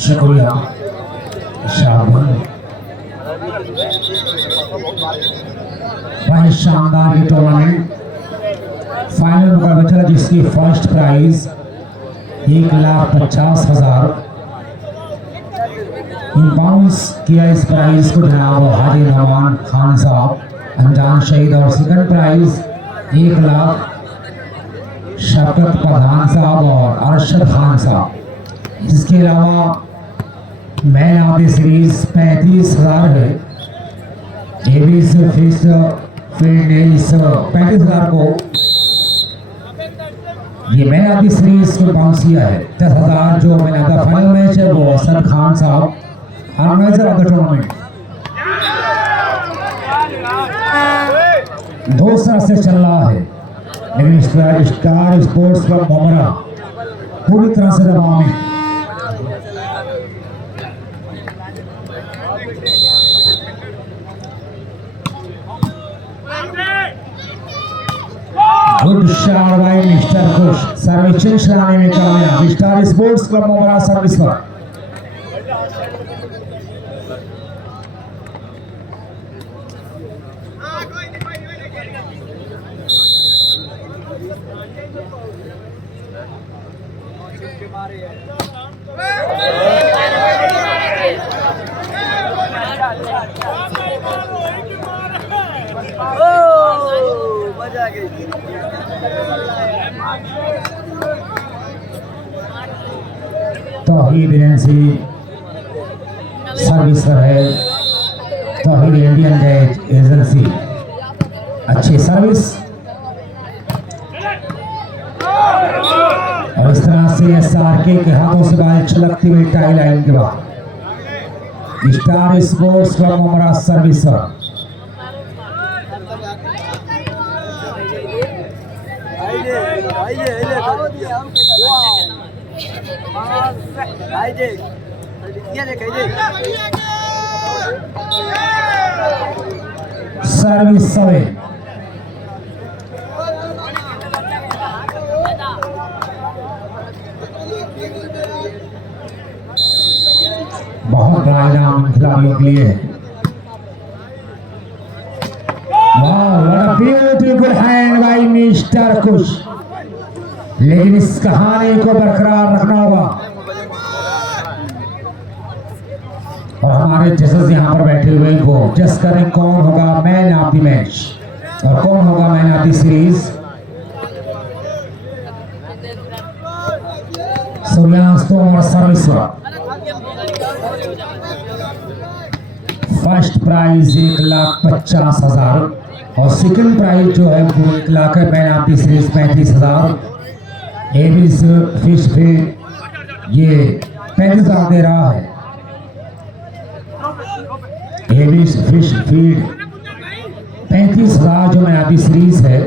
शुक्रिया शाबाश। बहुत शानदार ये टूर्नामेंट फाइनल मुकाबला चला जिसकी फर्स्ट प्राइज 1,50,000। बाउंस किया इस प्राइज को जनाब हाजी नमान खान साहब अनजान शहीद और सेकंड प्राइज 1 लाख शफकत प्रधान साहब और अरशद खान साहब। इसके अलावा मैन ऑफ द सीरीज 35,000 है। एबीस फीस इस 35,000 को ये मैन ऑफ द सीरीज को बाउंस किया है। 10,000 जो man of the final match है वो असद खान साहब ऑर्गेनाइजर ऑफ द टूर्नामेंट। 2 साल से चल रहा है लेकिन स्टार स्पोर्ट्स क्लब मोमरा पूरी तरह से दबाव में। गुड शॉट बाय मिस्टर खुश, सर्विसिंग चलाने में कामयाब स्टार स्पोर्ट्स क्लब मोमरा सर्विस पर। तौहीद एजेंसी सर्विस पर है। तौहीद इंडियन गैस एजेंसी अच्छी सर्विस और इस तरह से एसआरके के हाथों से बाल छलकती हुई टाई लाइन के बाद स्टार स्पोर्ट्स क्लब मोमरा सर्विस पर। सर्विस सवे बहुत बड़ा इनाम खिलाड़ियों के लिए। वाह what a beautiful hand by mister Khush, लेकिन इस कहानी को बरकरार रखना होगा और हमारे जजेस यहाँ पर बैठे हुए वो जज करें कौन होगा मैन ऑफ द मैच और कौन होगा man of the series. Suryansh Tomar service first prize 1,50,000 और सेकंड प्राइज जो है वो 1 लाख है। Man of the series 35,000। एबिस fish feed ये 35,000 दे रहा है। एबिस फिश फीड 35,000 जो मैन ऑफ द सीरीज है,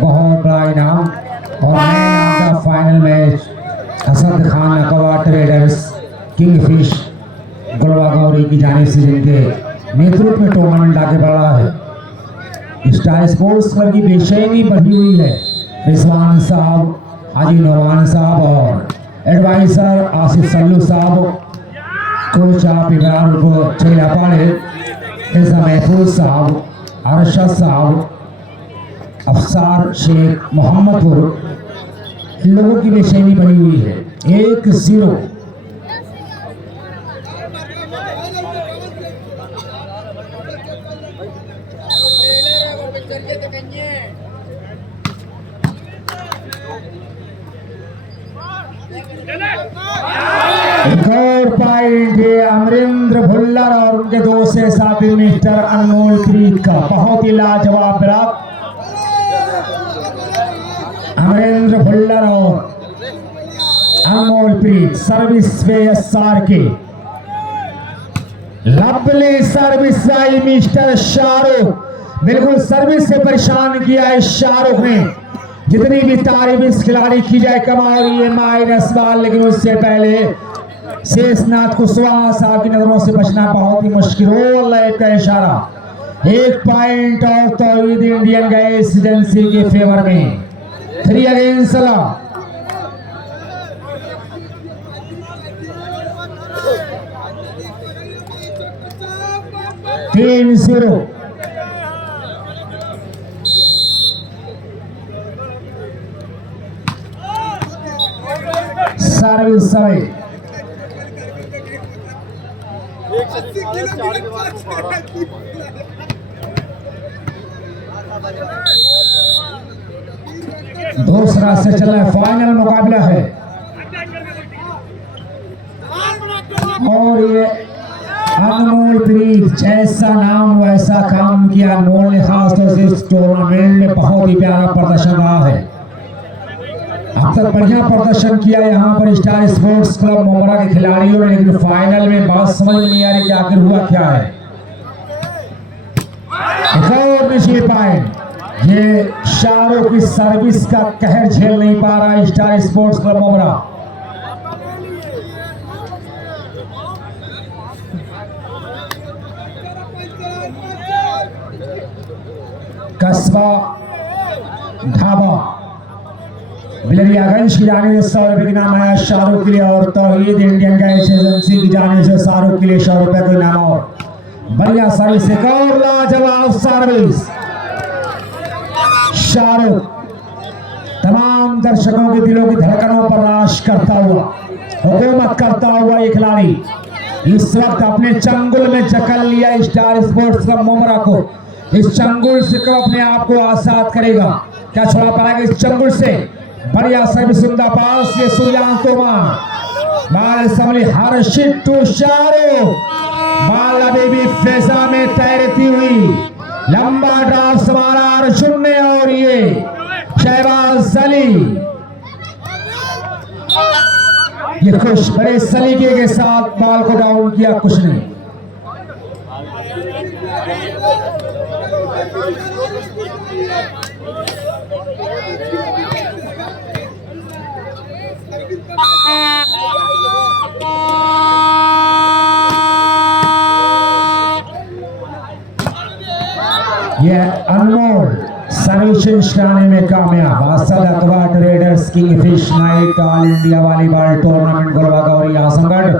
बहुत बड़ा इनाम। और man of the final match Asad Khan अकवा traders king fish Gulwa Gauri की जानिब से जिनके नेतृत्व में टूर्नामेंट आगे बढ़ रहा है। स्टार स्पोर्ट्स क्लब की बेचैनी बढ़ी हुई है। रिजवान साहब, हाजी नौमान साहब और एडवाइजर आसिफ सल्लू साहब, कोच आप इमरान चेलापाड़े, ऐसा महफूज साहब, अरशद साहब, अफसार शेख मोहम्मदपुर, इन लोगों की बेचैनी बनी हुई है। 1-0 एक और पॉइंट है अमरिंद्र भुल्लर और उनके दोस्त से साथी मिस्टर अनमोल प्रीत का। बहुत ही लाजवाब ब्लॉक अमरिंद्र भुल्लर और अनमोल प्रीत सर्विस पे एसआर के लवली सर्विस आई मिस्टर शाहरुख। बिल्कुल सर्विस से परेशान किया है शाहरुख ने। जितनी भी तारीफ इस खिलाड़ी की जाए कम और ये माइनस बॉल, लेकिन उससे पहले शेषनाथ कुशवाहा साहब की नजरों से बचना बहुत ही मुश्किल हो। अल्लाह का इशारा। 1 पॉइंट और तौहीद इंडियन गैस एजेंसी के फेवर में। 3 अगेंस्ट सलाह। 3-0। सर्विस समय दूसरा से चला फाइनल मुकाबला है और ये अनमोल प्रीत, जैसा नाम वैसा काम किया अनमोल ने, खासतौर से इस टूर्नामेंट में बहुत ही प्यारा प्रदर्शन रहा है। अब तक बढ़िया प्रदर्शन किया यहाँ पर स्टार स्पोर्ट्स क्लब मोमरा के खिलाड़ियों ने, लेकिन फाइनल में बात समझ नहीं आ रही कि आखिर हुआ क्या है। एक और निचले पाए, ये शाहरुख की सर्विस का कहर झेल नहीं पा रहा है स्टार स्पोर्ट्स क्लब मोमरा। कस्बा ढाबा बिलरियागंज की जाने से 100 रुपए की नाम आया शाहरुख के लिए, और तौहीद इंडियन गैस एजेंसी की जाने से शाहरुख के लिए 100 रुपए का इनाम। और बढ़िया सर्विस, एक और लाजवाब सर्विस शाहरुख, तमाम दर्शकों के दिलों की धड़कनों पर राज करता हुआ, हुकूमत करता हुआ ये खिलाड़ी इस वक्त अपने चंगुल में जकड़ लिया स्टार स्पोर्ट्स क्लब मोमरा को। इस चंगुल से कब अपने आप को आजाद करेगा, क्या छुड़ा पाएगा इस चंगुल से। बढ़िया सर्विस सुंदर पास, ये सुल्तान तोमर बाल संभली हर शिट्टू शाहरुख, बाल अभी भी फिजा में तैरती हुई, लंबा ड्राफ्ट समारा अर्जुन ने, और ये शहबाज अली ये खुश बड़े सलीके के साथ बाल को डाउन किया, कुछ नहीं। यह अनमोल सर्विस कराने में कामयाब। Asad Akbar traders kingfish night all India volleyball tournament Golwa Gauri Azamgarh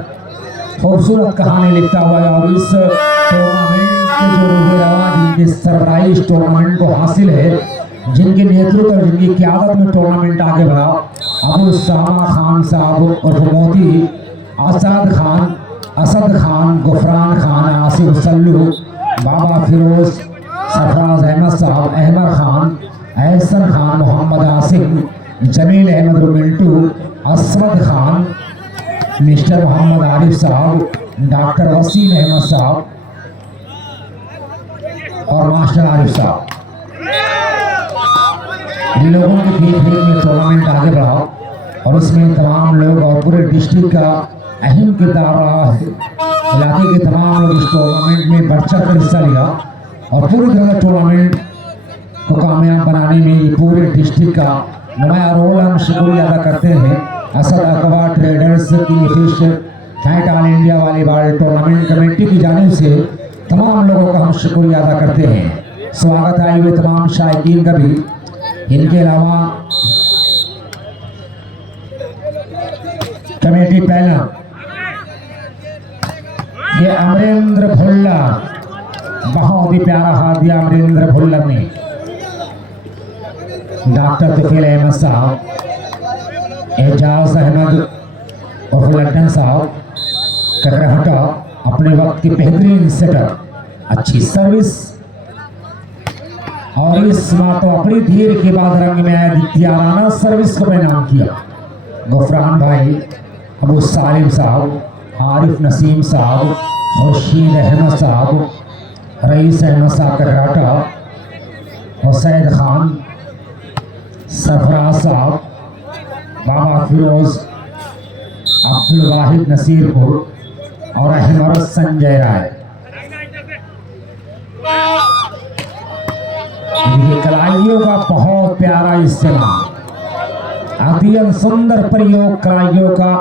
खूबसूरत कहानी लिखता हुआ, और इस टूर्नामेंट के जो रूबे रवा जिनके सरप्राइज टूर्नामेंट को हासिल है, जिनके नेतृत्व और जिनकी क़यादत में टूर्नामेंट आगे बढ़ा, अबू सामा खान साहब और मोती, असद खान, गुफरान खान, आसिफ सल्लू, बाबा फिरोज, सरफराज अहमद साहब, अहमद खान, एहसन खान, मोहम्मद आसिफ, जमील अहमद मिंटू, असमद खान, मिस्टर मोहम्मद आरिफ साहब, डॉक्टर वसीम अहमद साहब और मास्टर आरिफ साहब, इन लोगों के देख रेख में टूर्नामेंट आगे बढ़ा, और इसमें तमाम लोग और पूरे डिस्ट्रिक्ट का अहम किरदार रहा है। इलाके के तमाम लोग इस टूर्नामेंट में बढ़ चढ़ कर हिस्सा लिया, और पूरी तरह टूर्नामेंट को कामयाब बनाने में ये पूरे डिस्ट्रिक्ट का नुमाया रोल हम शुक्रिया अदा करते हैं। Asad Akbar traders kingfish night all India volleyball tournament committee की जानिब से तमाम लोगों का हम शुक्रिया अदा करते हैं। स्वागत आए हुए तमाम शायकीन का भी। इनके अलावा कमेटी पैनल, ये अमरेंद्र भुल्लर, बहुत ही प्यारा हाथ दिया अमरेंद्र भुल्लर ने, डॉक्टर तुफील अहमद साहब, एजाज अहमद और लड्डन साहब, ककरहटा अपने वक्त की बेहतरीन सेटर, अच्छी सर्विस, और इस मातो अपनी धीर के बाद रंग में आया द्वितीयाराना सर्विस को परिणाम किया। गुफरान भाई, अबू सालिम साहब, आरिफ नसीम साहब, खुर्शीद अहमद साहब, रईस अहमद साहब ककराटा, हुसैन खान, सरफराज साहब, बाबा फिरोज, अब्दुल वाहिद नसीरपुर और अहमद संजय राय। कलाइयों का बहुत प्यारा इस्तेमाल, अत्यंत सुंदर प्रयोग कलाइयों का,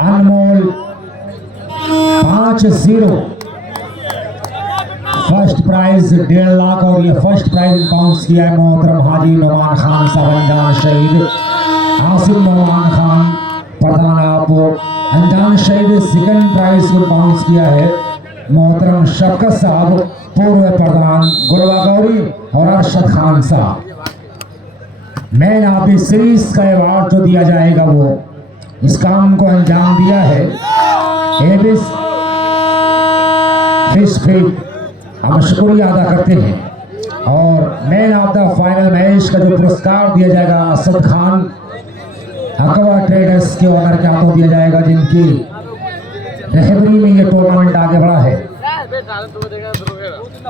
अनमोल 5-0 फर्स्ट प्राइज 1.5 लाख, और ये फर्स्ट प्राइज बाउंस किया है मोहतरम हाजी नौमान खान साहब, अंजान शहीद आसिफ नौमान खान प्रधान, आपको अंजान शहीद सेकंड प्राइज को बाउंस किया है मोहतरम शफकत साहब, पूर्व प्रधान गुलवा गौरी और अरशद खान साहब। मैन ऑफ द सीरीज का अवार्ड जो दिया जाएगा वो इस काम को अंजाम दिया है एबिस फिश फीड, हम शुक्रिया अदा करते हैं। और man of the final match का जो पुरस्कार दिया जाएगा असद खान अकवा ट्रेडर्स के ओनर के हाथों दिया जाएगा, जिनकी रहबरी में ये टूर्नामेंट आगे बढ़ा है।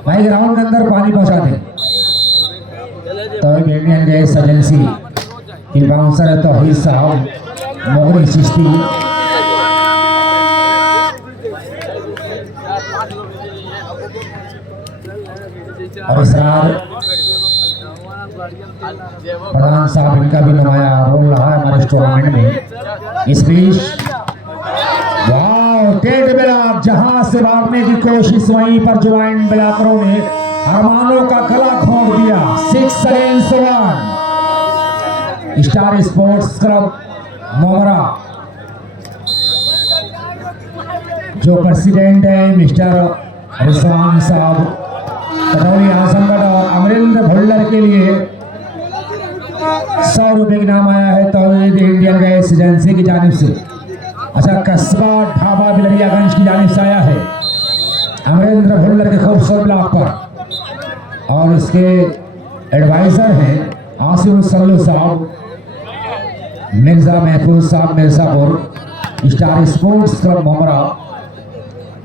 भाई ग्राउंड के अंदर पानी पहुंचा दें। तो इंडियन गैस एजेंसी की बाउंसर है तौहीद साहब मोगरी चिश्ती। और इसरार प्रधान साहब, इनका भी नुमाया रोल रहा है हमारे टूर्नामेंट में। इस बीच टेड ब्लॉक जहां से भागने की कोशिश, वहीं पर ज्वाइंट ब्लॉकरों ने अरमानों का गला घोंट दिया। 6 against 1। स्टार स्पोर्ट्स क्लब मोमरा जो प्रेसिडेंट है मिस्टर रिजवान साहब कटौली आजमगढ़, और अमरिंदर भुल्लर के लिए 100 रुपए की नाम आया है तो इंडियन गैस एजेंसी की जानिब से। अच्छा, कस्बा ढाबा बिलरियागंज की जानिब से आया है अमरिंदर भुल्लर के खूबसूरत ब्लॉक पर। और इसके एडवाइजर हैं आसिफ सल्लू साहब, मिर्जा महफूज साहब मिर्जापुर, स्टार स्पोर्ट्स क्लब मोमरा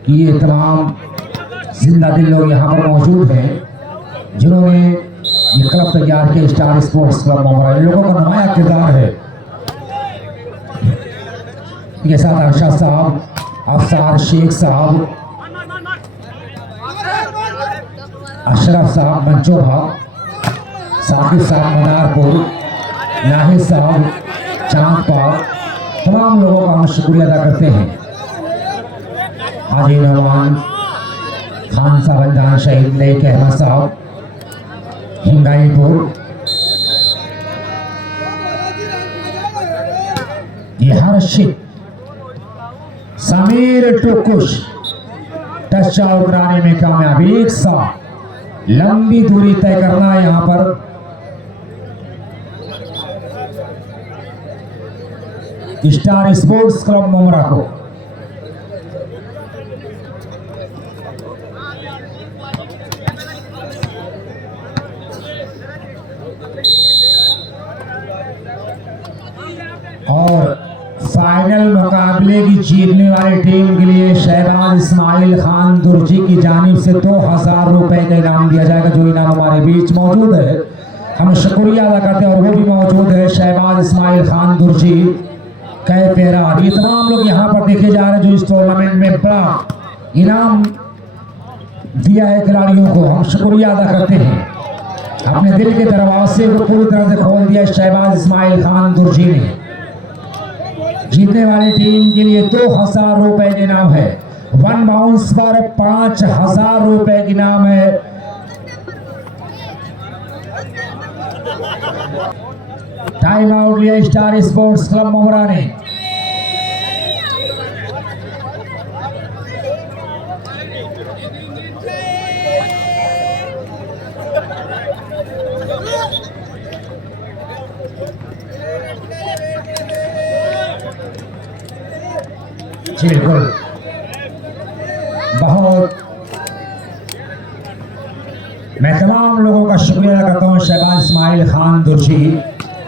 की ये तमाम जिंदा दिल लोग यहाँ पर मौजूद हैं जिन्होंने ये क्लब तैयार किया। स्टार स्पोर्ट्स क्लब मोमरा इन लोगों का नुमाया किरदार है। इनके साथ अरशद साहब, अफसार शेख साहब, अशरफ साहब मंचोभा, साकिब साहब मदारपुर, नाहिद साहब चांदपाल, तमाम लोगों का हम शुक्रिया अदा करते हैं। हाजी नौमान खान साहब अंजान शहीद लेक अहमद साहब हिंगाईपुर, ये हर्षित समीर टुकुश टच आउट कराने में कामयाब। एक साथ लंबी दूरी तय करना है यहाँ पर। स्टार स्पोर्ट्स क्लब मोमरा को और फाइनल मुकाबले की जीतने वाली टीम के लिए शहबाज इस्माइल खान दुर्जी की जानिब से 2000 रुपए का इनाम दिया जाएगा, जो इनाम हमारे बीच मौजूद है। हम शुक्रिया अदा करते हैं। और वो भी मौजूद है शहबाज इस्माइल खान दुर्जी कै पेरा। ये तमाम लोग यहाँ पर देखे जा रहे हैं जो इस टूर्नामेंट में बड़ा इनाम दिया है खिलाड़ियों को। हम शुक्रिया अदा करते हैं। अपने दिल के दरवाजे को पूरी तरह से खोल दिया शहबाज इस्माइल खान दुर्जी ने। जीतने वाली टीम के लिए 2000 रुपए के इनाम है। 1 बाउंस पर 5000 रुपए के इनाम है। टाइम आउट लिया स्टार स्पोर्ट्स क्लब मोमरा ने। जी बिल्कुल, बहुत मैं तमाम लोगों का शुक्रिया करता हूँ। शहबाज इस्माइल खान दुर्जी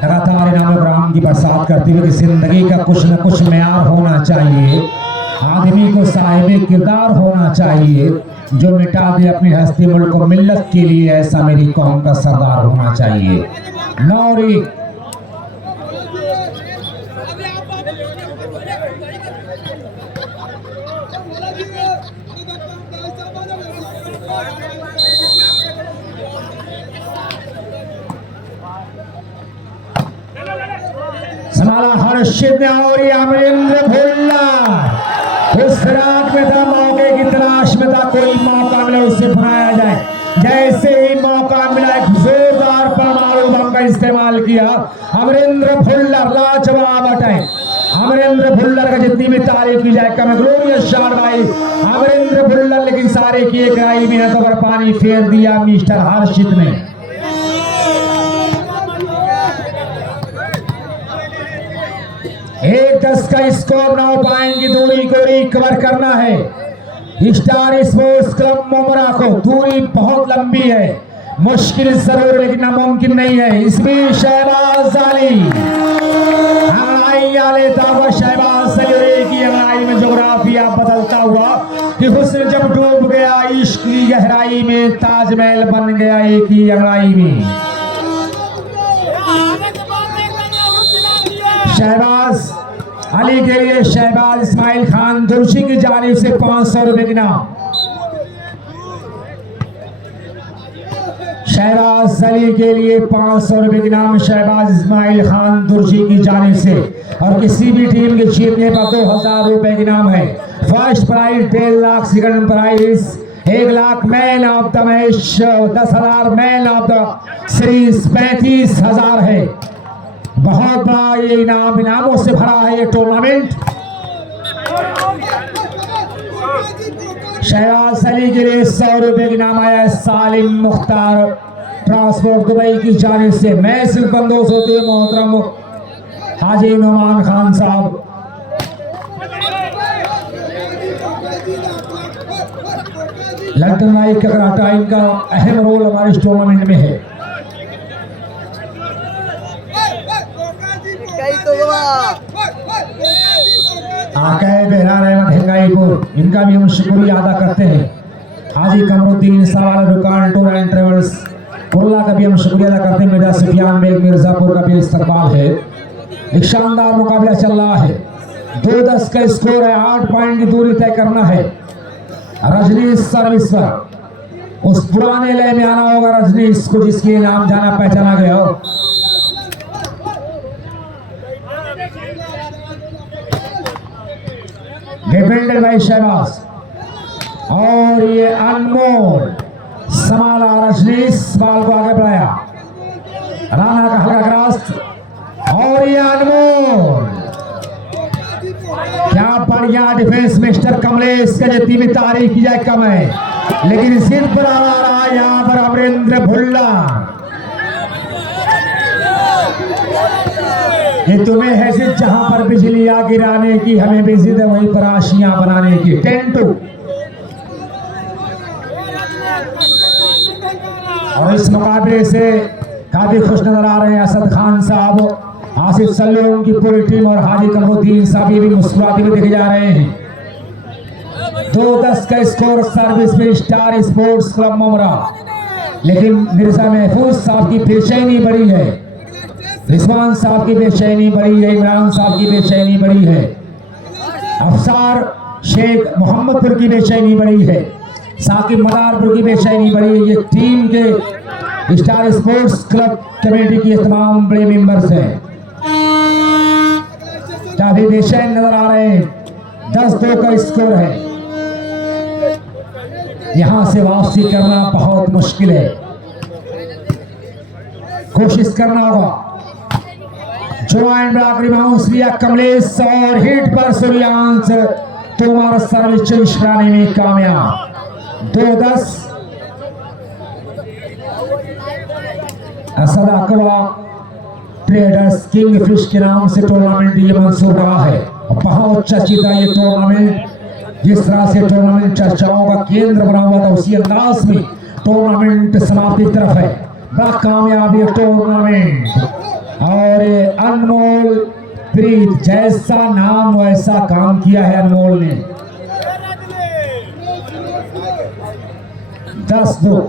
लगातार इनाम इब्राहिम की बरसात करते हुए कि जिंदगी का कुछ न कुछ मेयार होना चाहिए, आदमी को साहिब किरदार होना चाहिए, जो मिटा दे अपनी हस्ती मुल्क को मिल्लत के लिए, ऐसा मेरी कौम का सरदार होना चाहिए। नौरी संभाला हर्षित और अमरिंदर भुल्लर उस रात में था, मौके की तलाश में था, कोई मौका मिला उससे बनाया जाए। जैसे ही मौका मिला एक जोरदार परमाणु बम का इस्तेमाल किया। अमरिंदर भुल्लर लाजवाब अटैक, अमरेंद्र भुल्लर का जितनी भी तारीफ की जाए कम। ग्लोरियस शॉट भाई अमरेंद्र भुल्लर, लेकिन सारे की एक राई मिनटों पर पानी फेर दिया मिस्टर हर्षित ने। एक 10 का स्कोर ना हो पाएंगे, दूरी को रिकवर करना है स्टार स्पोर्ट्स क्लब मोमरा को। दूरी बहुत लंबी है, मुश्किल जरूर लेकिन नामुमकिन नहीं है। इसमें शहबाज अली लेता हुआ, शहबाज अली की अंगड़ाई में जोग्राफिया बदलता हुआ कि हुस्न जब डूब गया इश्क की गहराई में, ताजमहल बन गया एक ही अंगड़ाई में। शहबाज अली के लिए शहबाज इस्माइल खान दुर्शी की जानिब से 500 रुपए की नाम। शहबाज अली के लिए 500 रुपए की नाम शहबाज इस्माइल खान दुर्शी की जानिब से। और किसी भी टीम के जीतने पर 2000 रुपए की नाम है। First prize 1.5 lakh, second prize 1 lakh, man of the match 10,000, man of the series 35,000 है। बहुत बड़ा ये इनाम, इनामों से भरा है ये टूर्नामेंट। शहबाज अली के लिए 100 रुपए की नाम आया सालिम मुख्तार ट्रांसपोर्ट दुबई की जानिब से। मैच बंदोबस्त होते हुए मोहतरम हाजी नुमान खान साहब। लंदन नाइट का टाइम का अहम रोल हमारे इस टूर्नामेंट में है। इनका भी हम शुक्रिया अदा करते हैं। हाजी कमरुद्दीन सवाल दुकान टूर एंड ट्रेवल्स कुल्ला का भी हम शुक्रिया अदा करते हैं। मेरा सुफियान बेग मिर्जापुर का भी इस्तकबाल है। एक शानदार मुकाबला चल रहा है। 2-10 का स्कोर है। 8 पॉइंट की दूरी तय करना है। रजनीश सर्विस पर उस पुराने लय में आना होगा रजनीश को, जिसके नाम जाना पहचाना गया हो। डिफेंडेड बाय शहबाज और ये अनमोल संभाला रजनीश, बाल को आगे बढ़ाया, राणा का हल्का क्रॉस और ये अनमोल। क्या बढ़िया डिफेंस मिस्टर कमलेश का, जितनी भी तारीफ की जाए कम है। लेकिन सिर पर आ रहा है यहाँ पर अमरेंद्र भुल्लर। ये तुम्हें है सिर्फ जहां पर बिजलियां गिराने की, हमें भी जिद है वहीं पर आशियां बनाने की। 10-2 और इस मुकाबले से काफी खुश नजर आ रहे हैं असद खान साहब, आसिफ सल्लू, उनकी पूरी टीम और हाजी कमरुद्दीन साहब भी मुस्कुराते हुए देखे जा रहे हैं। 2-10 का स्कोर सर्विस में स्टार स्पोर्ट्स क्लब मोमरा। लेकिन मिर्जा महफूज साहब की बेचैनी बड़ी है, रिजवान साहब की बेचैनी बड़ी है, इमरान साहब की बेचैनी बड़ी है, अफसार शेख मोहम्मदपुर की बेचैनी बड़ी है, साकिब मदारपुर की बेचैनी बड़ी है। ये टीम के स्टार स्पोर्ट्स क्लब कमेटी की तमाम बड़े मेंबर्स हैं, काफी बेचैन नजर आ रहे हैं। 10-2 का स्कोर है। यहां से वापसी करना बहुत मुश्किल है, कोशिश करना होगा। ज्वाइन ब्लॉक रिबाउंस लिया कमलेश और हिट पर सूर्यांश तुम्हारा सर्विस चेंज कराने में कामयाब। 2-10 असद अकवा ट्रेडर्स किंग फिश के नाम से टूर्नामेंट ये मंसूब रहा है। बहुत चर्चिता ये टूर्नामेंट, जिस तरह से टूर्नामेंट चर्चाओं का केंद्र बना हुआ था उसी अंदाज में टूर्नामेंट समाप्ति की तरफ है। बड़ा कामयाब ये टूर्नामेंट और अनमोल प्रीत, जैसा नाम वैसा काम किया है अनमोल ने। 10-2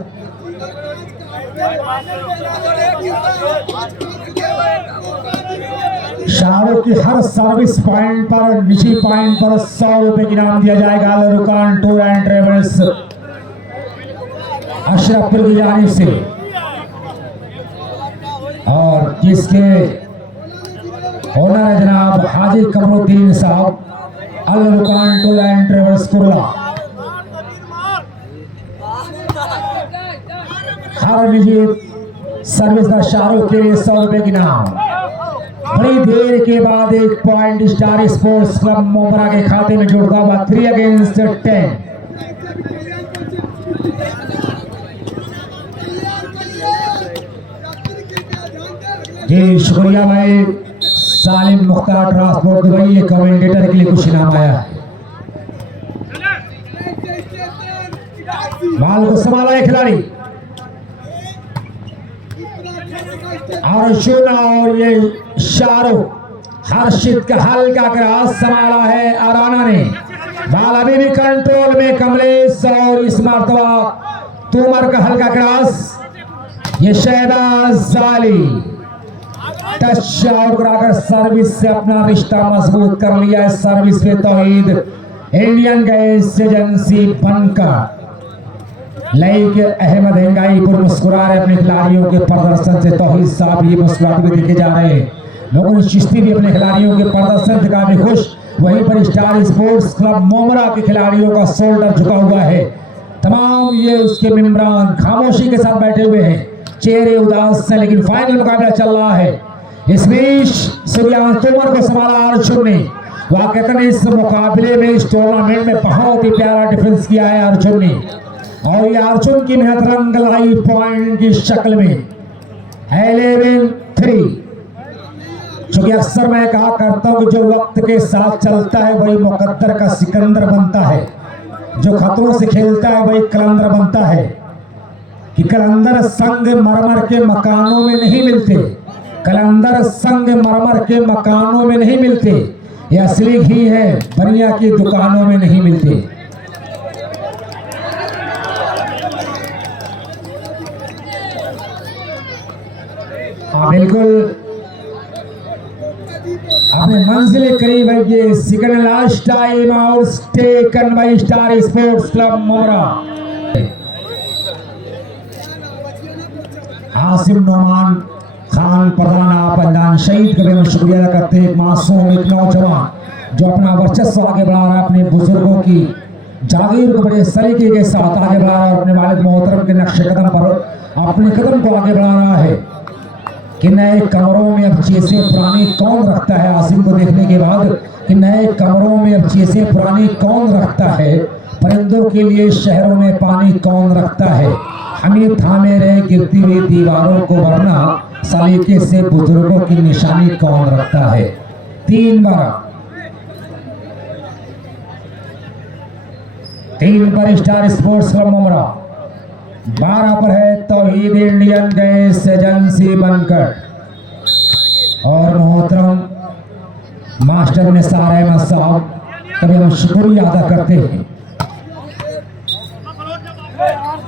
शाहरुख की हर सर्विस पॉइंट पर, निजी पॉइंट पर 100 रुपए की इनाम दिया जाएगा। रुकान टूर एंड ट्रेवल्स अशरफपुर की जानिब से, और जिसके ओनर है जनाब हाजी कमरुद्दीन साहब, अल रुकान टूर एंड ट्रेवल्स कुर्ला। हर निजी सर्विस का शाहरुख के लिए 100 रुपए की नाम। बड़ी देर के बाद एक पॉइंट स्टार स्पोर्ट्स क्लब मोमरा के खाते में जुड़ता हुआ 3 अगेंस्ट 10। जी शुक्रिया भाई सालिम मुख्तार ट्रांसपोर्ट दुबई, ये कमेंटेटर के लिए कुछ इनाम आया है। बाल को संभाला है खिलाड़ी अर्जुन और ये शाहरुख। हर्षित का हल्का क्रॉस संभाला है अराना ने। बाल अभी भी कंट्रोल में कमलेश और इस मरतबा तोमर का हल्का क्रॉस। ये शहबाज जाली टच आउट कराकर सर्विस से अपना रिश्ता मजबूत कर लिया है। सर्विस पे तौहीद इंडियन गैस एजेंसी बनकर लाइक अहमद हंगाईपुर मुस्कुरा रहे अपने खिलाड़ियों के प्रदर्शन से। तौहीद साहब ये मुस्कुराते हुए देखे जा रहे हैं। लोगों चिश्ती भी अपने खिलाड़ियों के प्रदर्शन से काफी खुश। वहीं पर स्टार स्पोर्ट्स क्लब मोमरा के खिलाड़ियों का शोल्डर झुका हुआ है। तमाम ये उसके मेंबरान खामोशी के साथ बैठे हुए हैं, चेहरे उदास हैं, लेकिन फाइनल मुकाबला चल रहा है। इस बीच सूर्यान तोमर को संभाला अर्जुन ने। वाकई इस मुकाबले में इस टूर्नामेंट में बहुत ही प्यारा डिफेंस किया है अर्जुन ने, और ये अर्जुन की मेहनत रंग लाई पॉइंट की शक्ल में 11-3। चूंकि अक्सर मैं कहा करता हूं जो वक्त के साथ चलता है वही मुकद्दर का सिकंदर बनता है, जो खतरों से खेलता है वही कलंदर बनता है। कि कलंदर संग मरमर के मकानों में नहीं मिलते, कलंदर संग मरमर के मकानों में नहीं मिलते, ये असली घी है बनिया की दुकानों में नहीं मिलते। हाँ बिल्कुल अपने मंजिल के करीब है। ये second last time out taken by star sports club Momra. Asim Nauman Khan प्रधाना पंजान शहीद का भी शुक्रिया करते हैं। मासूम एक नौजवान जो अपना वर्चस्व आगे बढ़ा रहा है, अपने बुजुर्गों की जागीर को बड़े सलीके के साथ आगे बढ़ा रहा है, अपने वालिद मोहतरम के नक्शे कदम पर अपने कदम को आगे बढ़ा रहा है। कि नए कमरों में अब चीजें पुरानी कौन रखता है। आसिम को देखने के बाद कि नए कमरों में अब चीजें पुरानी कौन रखता है, परिंदों के लिए शहरों में पानी कौन रखता है, हमें थामे रहे गिरती हुई दीवारों को, वरना सलीके से बुजुर्गों की निशानी कौन रखता है। 3 पर स्टार स्पोर्ट्स क्लब मोमरा, 12 पर है तौहीद इंडियन गैस एजेंसी बनकर, और मोहतरम मास्टर निसार अहमद साहब कभी हम शुक्रिया अदा करते हैं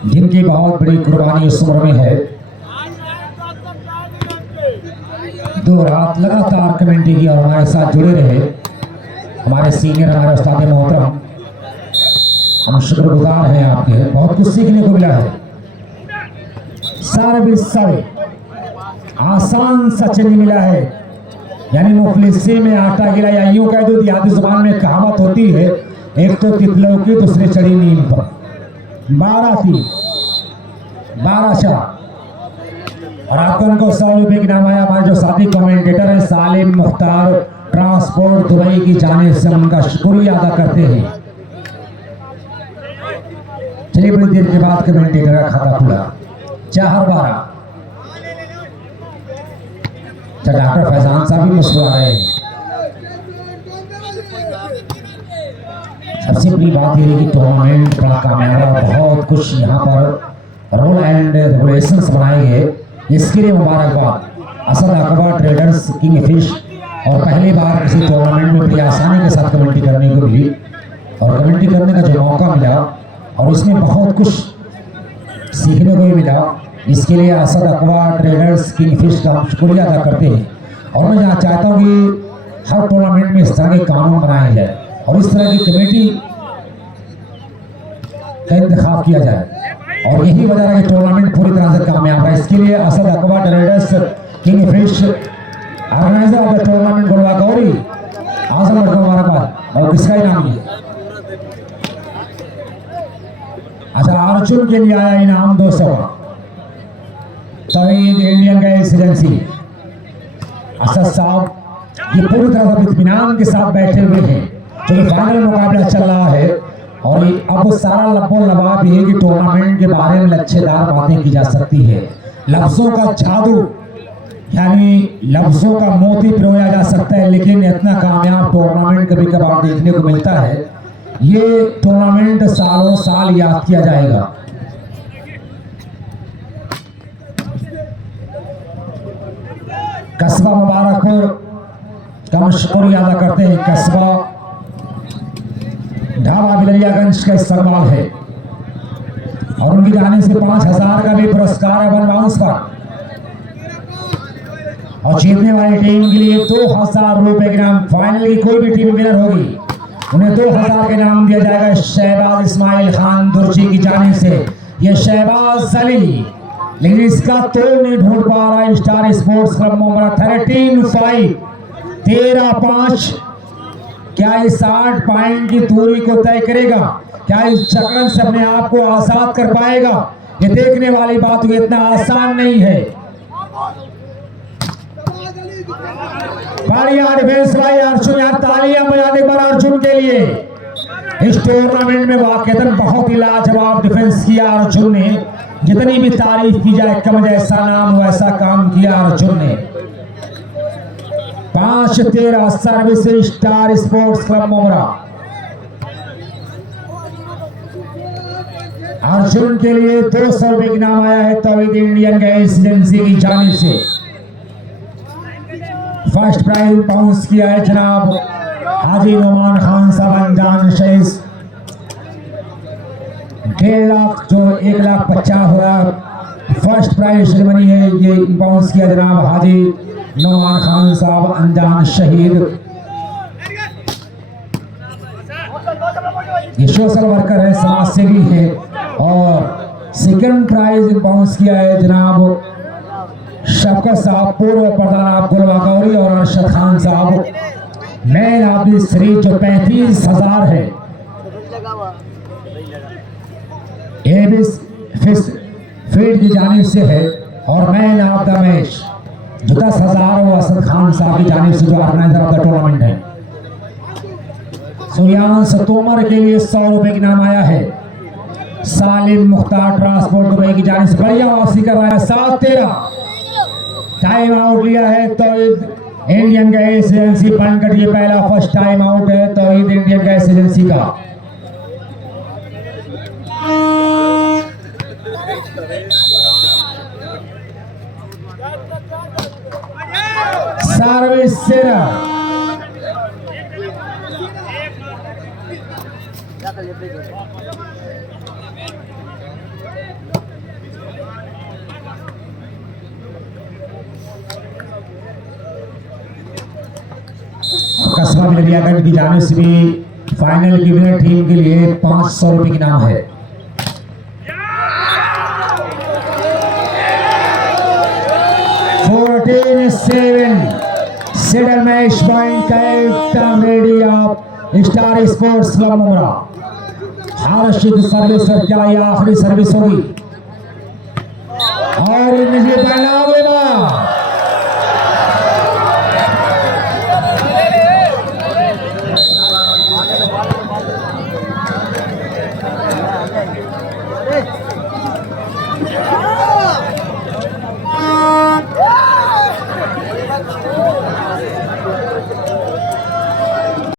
जिनकी बहुत बड़ी कुर्बानी इस उम्र में है। 2 रात लगातार कमेंट्री की और हमारे साथ जुड़े रहे हमारे सीनियर, हमारे उस्ताद मोहतरम, हम शुक्रगुजार हैं आपके। बहुत कुछ सीखने को मिला है। सारे आसान सच नहीं मिला है, यानी मुफलिसी में आटा गिरा, या यूं कह दो देहाती जुबान में कहावत होती है, एक तो तितलों की दूसरे चढ़ी नीम पर। 12-4 और आपको उनको 100 रुपये की नाम आया। हमारे जो साथी कमेंटेटर है सालिम मुख्तार ट्रांसपोर्ट दुबई की जानिब से उनका शुक्रिया अदा करते हैं। चलिए बड़ी देर के बाद कमेंटेटर का खाता खुला। 4-12 डॉक्टर फैजान साहब भी मुस्कुरा रहे हैं। सबसे बड़ी बात यह है कि टूर्नामेंट बड़ा कामयाब, बहुत कुछ यहाँ पर रूल एंड रेगुलेशंस बनाए गए। इसके लिए मुबारकबाद Asad Akbar traders king fish, और पहली बार किसी टूर्नामेंट में बड़ी आसानी के साथ कमेंट्री करने को मिली, और कमेंट्री करने का जो मौका मिला और इसमें बहुत कुछ सीखने को भी मिला। इसके लिए Asad Akbar traders king fish का हम शुक्रिया अदा करते हैं। और मैं यहाँ चाहता हूँ कि हर टूर्नामेंट में इस तरह के कानून बनाए जाए और इस तरह की कमेटी का इंतखाब किया जाए, और यही वजह है कि टूर्नामेंट पूरी तरह से कामयाब है। इसके लिए Asad Akbar traders king fish organiser of the tournament Gulwa Gauri Azam मुबारकबाद। और किसका इनाम है? अच्छा, अर्जुन के लिए आया इनाम 200 तौहीद इंडियन गैस एजेंसी। असद साहब ये पूरी तरह से इत्मीनान के साथ बैठे हुए हैं क्योंकि फाइनल मुकाबला चल रहा है और अब सारा लब्बो लबाब ये कि टूर्नामेंट के बारे में लच्छेदार बातें की जा सकती है। लफ्जों का जादू यानी लफ्जों का मोती पिरोया जा सकता है, लेकिन इतना कामयाब टूर्नामेंट कभी कभार देखने को मिलता है। ये टूर्नामेंट सालों साल याद किया जाएगा। कस्बा मुबारकपुर का शुक्रिया अदा करते हैं। कस्बा ढाबा बिलरियागंज का इस्तेमाल है और उनकी जाने से 5000 का भी पुरस्कार है वन बाउंस पर और जीतने वाली टीम के लिए 2000 रुपए के नाम। फाइनल की कोई भी टीम विनर होगी उन्हें 2000 के नाम दिया जाएगा। शहबाज इस्माइल खान दुर्जी की जाने से ये शहबाज अली, लेकिन इसका तोड़ नहीं ढूंढ पा रहा स्टार स्पोर्ट्स क्लब मोमरा। 13-5 13-5 क्या इस 60 पॉइंट की दूरी को तय करेगा? क्या इस चक्रण से अपने आप को आजाद कर पाएगा? ये देखने वाली बात हुई, इतना आसान नहीं है। बढ़िया डिफेंस भाई अर्जुन, यार तालियां बजाने एक बार अर्जुन के लिए। इस टूर्नामेंट में वाकईतन बहुत ही लाजवाब डिफेंस किया अर्जुन ने, जितनी भी तारीफ की जाए कम। जैसा नाम वैसा काम किया अर्जुन ने। 5-13 service star sports club Momra. Arjun के लिए 200 रुपए का नाम आया है तौहीद इंडियन गैस एजेंसी की जानिब से। फर्स्ट प्राइज बाउंस किया है जनाब हाजी नोमान खान साहब अनजान शहीद। 1.5 लाख जो 1,50,000 हुआ फर्स्ट प्राइज सेरेमनी है, ये बाउंस किया जनाब हाजी नोमान खान साहब अनजान शहीद। ये सोशल वर्कर है, समाज सेवी है। और सेकंड प्राइज बाउंस किया है जनाब शफकत साहब पूर्व प्रधान आप गुलवा गौरी और अरशद खान साहब। मैन ऑफ द सीरीज जो 35,000 है। एबिस फील्ड की जानिब से है और मैन ऑफ द मैच जो 10,000 वो असद खान साहब की जानिब से जो ऑर्गेनाइजर ऑफ द टूर्नामेंट है। सूर्यांश तोमर के लिए 100 रुपए का नाम आया है। सालिम मुख्तार ट्रांसपोर्ट दुबई की जानिब से बढ़िया वापसी कर रहा है। 7-13 टाइम आउट लिया है तौहीद इंडियन गैस एजेंसी बनकर। ये पहला फर्स्ट टाइम आउट है तौहीद इंडियन गैस एजेंसी का। सर्विस सिरा कस्बा बिलरियागंज की जानिब से भी फाइनल की विनर टीम के लिए 500 रुपए की नाम है। सेडल match point captain Reddy of star sports club Momra. Harshit service, क्या ये आखिरी सर्विस होगी?